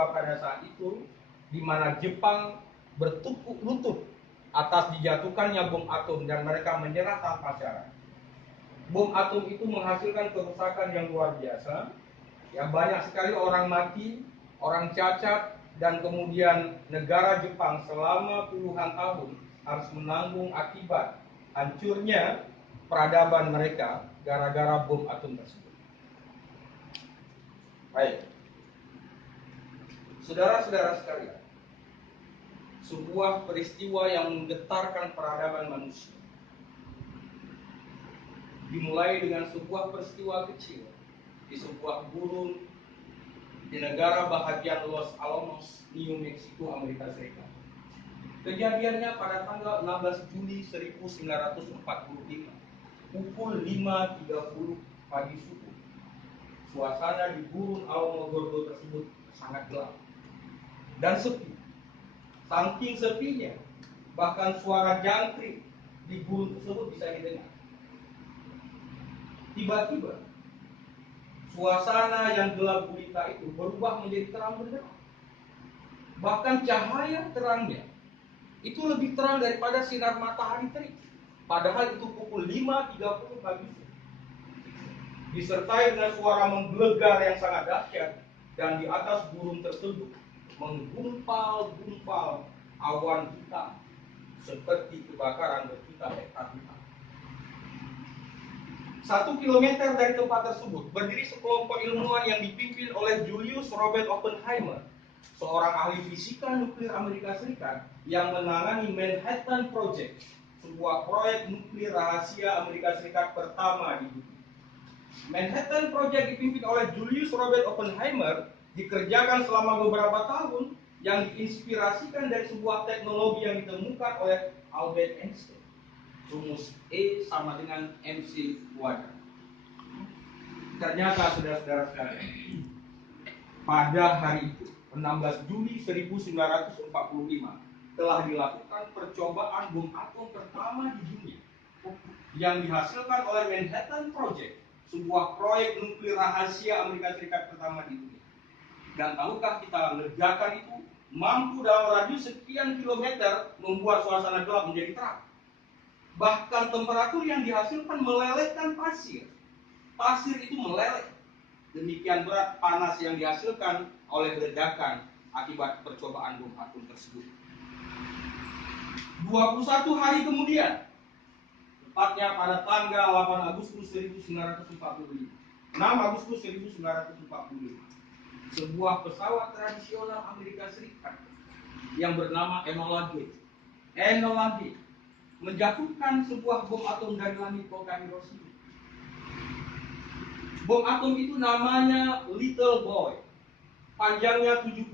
peristiwa pada saat itu di mana Jepang bertukuk lutut atas dijatuhkannya bom atom dan mereka menyerah tanpa syarat. Bom atom itu menghasilkan kerusakan yang luar biasa. Ya, banyak sekali orang mati, orang cacat, dan kemudian negara Jepang selama puluhan tahun harus menanggung akibat hancurnya peradaban mereka gara-gara bom atom tersebut. Baik, saudara-saudara sekalian, sebuah peristiwa yang menggetarkan peradaban manusia dimulai dengan sebuah peristiwa kecil di sebuah gurun di negara bahagian Los Alamos, New Mexico, Amerika Serikat. Kejadiannya pada tanggal 16 Juli 1945, pukul 5.30 pagi subuh. Suasana di gurun Alamogordo tersebut sangat gelap dan sepi. Saking sepinya, bahkan suara jangkrik di gurun tersebut bisa didengar. Tiba-tiba, suasana yang gelap gulita itu berubah menjadi terang benderang. Bahkan cahaya terangnya itu lebih terang daripada sinar matahari terik. Padahal itu pukul 5.30 pagi. Disertai dengan suara menggelegar yang sangat dahsyat, dan di atas gunung tersebut menggumpal-gumpal awan hitam seperti kebakaran berkitar hektar hutan. 1 kilometer dari tempat tersebut berdiri sekelompok ilmuwan yang dipimpin oleh Julius Robert Oppenheimer, seorang ahli fisika nuklir Amerika Serikat yang menangani Manhattan Project, sebuah proyek nuklir rahasia Amerika Serikat pertama di dunia. Manhattan Project dipimpin oleh Julius Robert Oppenheimer dikerjakan selama beberapa tahun yang diinspirasikan dari sebuah teknologi yang ditemukan oleh Albert Einstein. Rumus E sama dengan MC kuadrat. Ternyata saudara-saudara sekalian, pada hari itu 16 Juli 1945 telah dilakukan percobaan bom atom pertama di dunia yang dihasilkan oleh Manhattan Project, sebuah proyek nuklir rahasia Amerika Serikat pertama di dunia. Dan tahukah kita, ledakan itu mampu dalam radius sekian kilometer membuat suasana gelap menjadi terang. Bahkan temperatur yang dihasilkan melelehkan pasir. Pasir itu meleleh. Demikian berat panas yang dihasilkan oleh ledakan akibat percobaan bom atom tersebut. 21 hari kemudian, tepatnya pada tanggal 8 Agustus 1945, 6 Agustus 1945, sebuah pesawat tradisional Amerika Serikat yang bernama Enola Gay menjatuhkan sebuah bom atom dari langit kota Hiroshima. Bom atom itu namanya Little Boy, panjangnya 75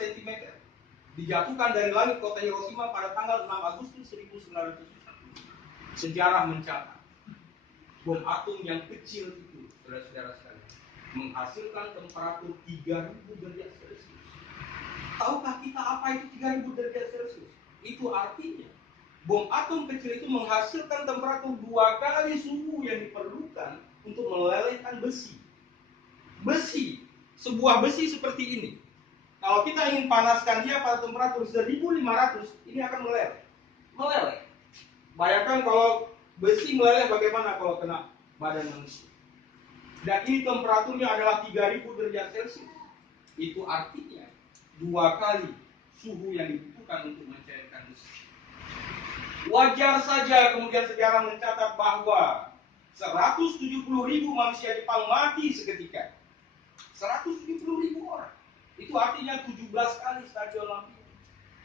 cm, dijatuhkan dari langit kota Hiroshima pada tanggal 6 Agustus 1945. Sejarah mencatat, bom atom yang kecil itu, saudara-saudara sekalian, menghasilkan temperatur 3000 derajat Celcius. Tahukah kita apa itu 3000 derajat Celcius? Itu artinya bom atom kecil itu menghasilkan temperatur 2 kali suhu yang diperlukan untuk melelehkan besi. Sebuah besi seperti ini, kalau kita ingin panaskan dia pada temperatur 1500, ini akan meleleh. Bayangkan kalau besi meleleh bagaimana kalau kena badan manusia. Dan ini temperaturnya adalah 3000 derajat Celcius. Itu artinya 2 kali suhu yang dibutuhkan untuk mencairkan besi. Wajar saja kemudian sejarah mencatat bahwa 170.000 manusia Jepang mati seketika. 170.000 orang. Itu artinya 17 kali Stadion Lampion.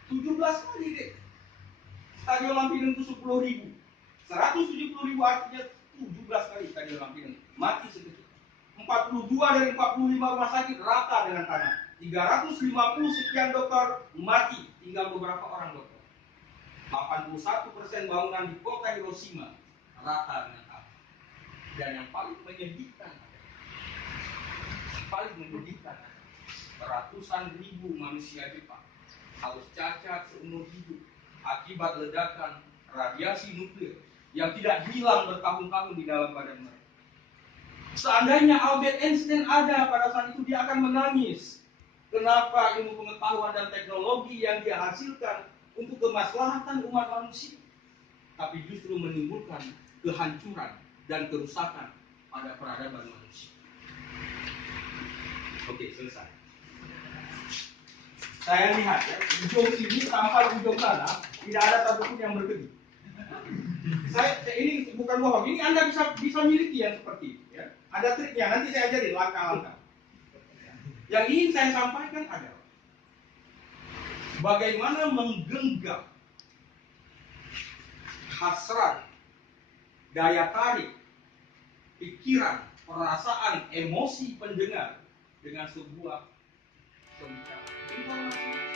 17 kali deh. Stadion Lampion itu 10.000. 170.000 artinya 17 kali Stadion Lampion mati seketika. 42 dari 45 rumah sakit rata dengan tanah. 350 sekian dokter mati, tinggal beberapa orang dokter. 81% bangunan di kota Hiroshima rata dengan tanah. Dan yang paling menyedihkan, ratusan ribu manusia Jepang harus cacat seumur hidup akibat ledakan radiasi nuklir yang tidak hilang bertahun-tahun di dalam badan mereka. Seandainya Albert Einstein ada pada saat itu, dia akan menangis. Kenapa ilmu pengetahuan dan teknologi yang dia hasilkan untuk kemaslahatan umat manusia, tapi justru menimbulkan kehancuran dan kerusakan pada peradaban manusia. Oke, selesai. Saya lihat ya, ujung sini sampai ujung sana tidak ada satupun yang berkedip. Ini bukan bohong, ini Anda bisa miliki yang seperti itu. Ya. Ada triknya, nanti saya ajarin langkah-langkah. Yang ingin saya sampaikan adalah bagaimana menggenggam hasrat, daya tarik, pikiran, perasaan, emosi pendengar dengan sebuah pembicaraan informasi